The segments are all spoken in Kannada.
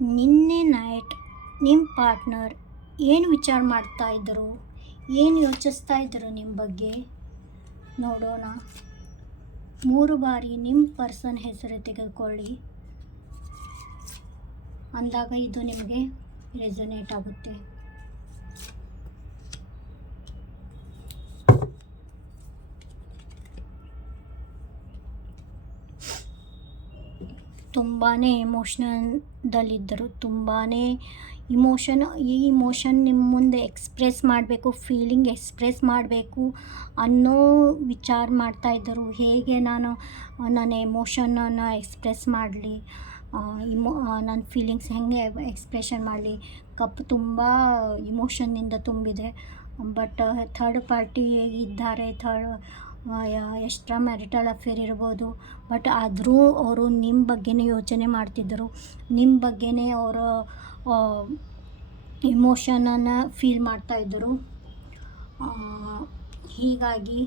ನಿನ್ನೆ ನೈಟ್ ನಿಮ್ಮ ಪಾರ್ಟ್ನರ್ ಏನು ವಿಚಾರ ಮಾಡ್ತಾ ಇದ್ದರು, ಏನು ಯೋಚಿಸ್ತಾ ಇದ್ದರು ನಿಮ್ಮ ಬಗ್ಗೆ ನೋಡೋಣ. 3 ಬಾರಿ ನಿಮ್ಮ ಪರ್ಸನ್ ಹೆಸರು ತೆಗೆದುಕೊಳ್ಳಿ, ಅಂದಾಗ ಇದು ನಿಮಗೆ ರೆಸೊನೇಟ್ ಆಗುತ್ತೆ. ತುಂಬಾ ಎಮೋಷ್ನದಲ್ಲಿದ್ದರು, ತುಂಬಾ ಈ ಇಮೋಷನ್ ನಿಮ್ಮ ಮುಂದೆ ಎಕ್ಸ್ಪ್ರೆಸ್ ಮಾಡಬೇಕು, ಫೀಲಿಂಗ್ ಎಕ್ಸ್ಪ್ರೆಸ್ ಮಾಡಬೇಕು ಅನ್ನೋ ವಿಚಾರ ಮಾಡ್ತಾಯಿದ್ದರು. ಹೇಗೆ ನನ್ನ ಎಮೋಷನನ್ನು ಎಕ್ಸ್ಪ್ರೆಸ್ ಮಾಡಲಿ, ನನ್ನ ಫೀಲಿಂಗ್ಸ್ ಹೆಂಗೆ ಎಕ್ಸ್ಪ್ರೆಷನ್ ಮಾಡಲಿ. ಕಪ್ ತುಂಬ ಇಮೋಷನ್ನಿಂದ ತುಂಬಿದೆ. ಬಟ್ ಥರ್ಡ್ ಪಾರ್ಟಿ ಇದ್ದಾರೆ, ಎಕ್ಸ್ಟ್ರಾ ಮ್ಯಾರಿಟಲ್ ಅಫೇರ್ ಇರ್ಬೋದು. ಬಟ್ ಆದರೂ ಅವರು ನಿಮ್ಮ ಬಗ್ಗೆನೇ ಯೋಚನೆ ಮಾಡ್ತಿದ್ದರು, ನಿಮ್ಮ ಬಗ್ಗೆನೇ ಅವರು ಇಮೋಷನನ್ನು ಫೀಲ್ ಮಾಡ್ತಾಯಿದ್ದರು. ಹೀಗಾಗಿ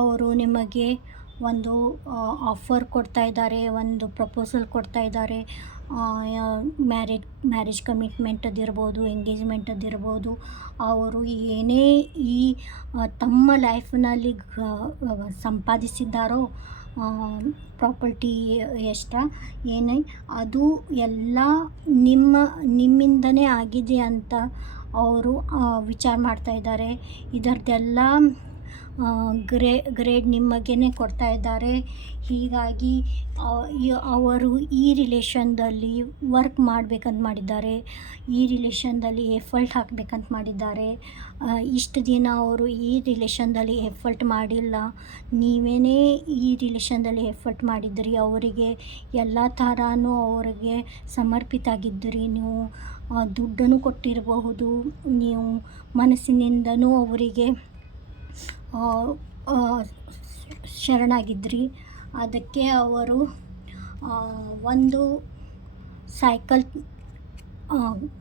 ಅವರು ನಿಮಗೆ ಒಂದು ಆಫರ್ ಕೊಡ್ತಾ ಇದ್ದಾರೆ, ಒಂದು ಪ್ರಪೋಸಲ್ ಕೊಡ್ತಾ ಇದ್ದಾರೆ. ಮ್ಯಾರೇಜ್ ಕಮಿಟ್ಮೆಂಟದಿರ್ಬೋದು, ಎಂಗೇಜ್ಮೆಂಟದಿರ್ಬೋದು. ಅವರು ಏನೇ ಈ ತಮ್ಮ ಲೈಫ್ನಲ್ಲಿ ಸಂಪಾದಿಸಿದ್ದಾರೋ ಪ್ರಾಪರ್ಟಿ ಎಕ್ಸ್ಟ್ರಾ ಏನೇ ಅದು ಎಲ್ಲ ನಿಮ್ಮಿಂದನೇ ಆಗಿದೆ ಅಂತ ಅವರು ವಿಚಾರ ಮಾಡ್ತಾ ಇದ್ದಾರೆ. ಇದರದ್ದೆಲ್ಲ ಗ್ರೇಡ್ ನಿಮಗೇ ಕೊಡ್ತಾ ಇದ್ದಾರೆ. ಹೀಗಾಗಿ ಅವರು ಈ ರಿಲೇಷನ್ದಲ್ಲಿ ವರ್ಕ್ ಮಾಡಬೇಕಂತ ಮಾಡಿದ್ದಾರೆ, ಈ ರಿಲೇಷನ್ದಲ್ಲಿ ಎಫರ್ಟ್ ಹಾಕಬೇಕಂತ ಮಾಡಿದ್ದಾರೆ. ಇಷ್ಟು ದಿನ ಅವರು ಈ ರಿಲೇಷನ್ದಲ್ಲಿ ಎಫರ್ಟ್ ಮಾಡಿಲ್ಲ, ನೀವೇ ಈ ರಿಲೇಷನ್ದಲ್ಲಿ ಎಫರ್ಟ್ ಮಾಡಿದ್ರಿ. ಅವರಿಗೆ ಎಲ್ಲ ಥರನೂ ಅವರಿಗೆ ಸಮರ್ಪಿತ ಆಗಿದ್ದಿರಿ. ನೀವು ದುಡ್ಡನ್ನು ಕೊಟ್ಟಿರಬಹುದು, ನೀವು ಮನಸ್ಸಿನಿಂದನೂ ಅವರಿಗೆ ಶರಣಾಗಿದ್ರಿ. ಅದಕ್ಕೆ ಅವರು ಒಂದು ಸೈಕಲ್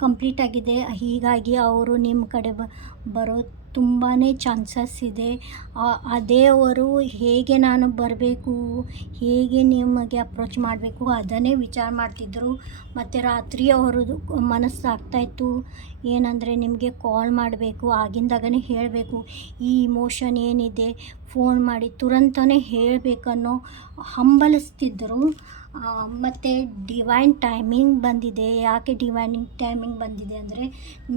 ಕಂಪ್ಲೀಟ್ ಆಗಿದೆ. ಹೀಗಾಗಿ ಅವರು ನಿಮ್ಮ ಕಡೆ ಬರೋ ತುಂಬಾ ಚಾನ್ಸಸ್ ಇದೆ. ಅದೇ ಅವರು ಹೇಗೆ ನಾನು ಬರಬೇಕು, ಹೇಗೆ ನಿಮಗೆ ಅಪ್ರೋಚ್ ಮಾಡಬೇಕು ಅದನ್ನೇ ವಿಚಾರ ಮಾಡ್ತಿದ್ದರು. ಮತ್ತು ರಾತ್ರಿ ಅವ್ರದ್ದು ಮನಸ್ಸು ಆಗ್ತಾಯಿತ್ತು ಏನಂದರೆ ನಿಮಗೆ ಕಾಲ್ ಮಾಡಬೇಕು, ಆಗಿಂದಾಗನೇ ಹೇಳಬೇಕು, ಈ ಇಮೋಷನ್ ಏನಿದೆ ಫೋನ್ ಮಾಡಿ ತುರಂತನೇ ಹೇಳಬೇಕನ್ನೋ ಹಂಬಲಿಸ್ತಿದ್ದರು. ಮತ್ತು ಡಿವೈನ್ ಟೈಮಿಂಗ್ ಬಂದಿದೆ. ಯಾಕೆ ಡಿವೈನ್ ಟೈಮಿಂಗ್ ಬಂದಿದೆ ಅಂದರೆ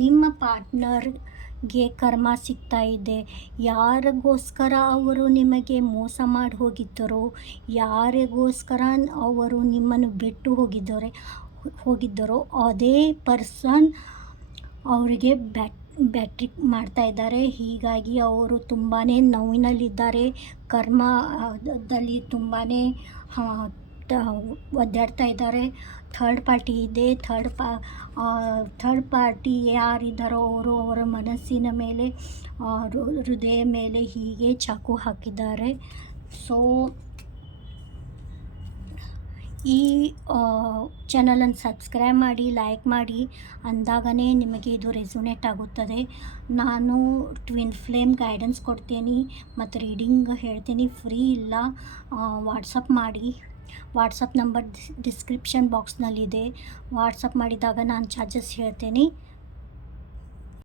ನಿಮ್ಮ ಪಾರ್ಟ್ನರ್ಗೆ ಕರ್ಮ ಸಿಗ್ತಾ ಇದೆ. ಯಾರಿಗೋಸ್ಕರ ಅವರು ನಿಮಗೆ ಮೋಸ ಮಾಡಿ ಹೋಗಿದ್ದರೋ, ಯಾರಿಗೋಸ್ಕರ ಅವರು ನಿಮ್ಮನ್ನು ಬಿಟ್ಟು ಹೋಗಿದ್ದರೋ ಅದೇ ಪರ್ಸನ್ ಅವರಿಗೆ ಬ್ಯಾಟ್ರಿ ಮಾಡ್ತಾ ಇದ್ದಾರೆ. ಹೀಗಾಗಿ ಅವರು ತುಂಬಾ ನೋವಿನಲ್ಲಿದ್ದಾರೆ, ಕರ್ಮದಲ್ಲಿ ತುಂಬಾ ಒದ್ದಾಡ್ತಾ ಇದ್ದಾರೆ. ಥರ್ಡ್ ಪಾರ್ಟಿ ಇದೆ. ಥರ್ಡ್ ಪಾರ್ಟಿ ಯಾರಿದ್ದಾರೋ ಅವರು ಅವರ ಮನಸ್ಸಿನ ಮೇಲೆ, ಹೃದಯ ಮೇಲೆ ಹೀಗೆ ಚಾಕು ಹಾಕಿದ್ದಾರೆ. ಸೊ ಈ ಚಾನಲನ್ನು ಸಬ್ಸ್ಕ್ರೈಬ್ ಮಾಡಿ, ಲೈಕ್ ಮಾಡಿ, ಅಂದಾಗನೇ ನಿಮಗೆ ಇದು ರೆಸೊನೇಟ್ ಆಗುತ್ತದೆ. ನಾನು ಟ್ವಿನ್ ಫ್ಲೇಮ್ ಗೈಡೆನ್ಸ್ ಕೊಡ್ತೀನಿ ಮತ್ತು ರೀಡಿಂಗ್ ಹೇಳ್ತೀನಿ. ಫ್ರೀ ಇಲ್ಲ, ವಾಟ್ಸಪ್ ಮಾಡಿ. ವಾಟ್ಸಪ್ ನಂಬರ್ ಡಿಸ್ಕ್ರಿಪ್ಷನ್ ಬಾಕ್ಸ್ನಲ್ಲಿದೆ. ವಾಟ್ಸಪ್ ಮಾಡಿದಾಗ ನಾನು ಚಾರ್ಜಸ್ ಹೇಳ್ತೀನಿ.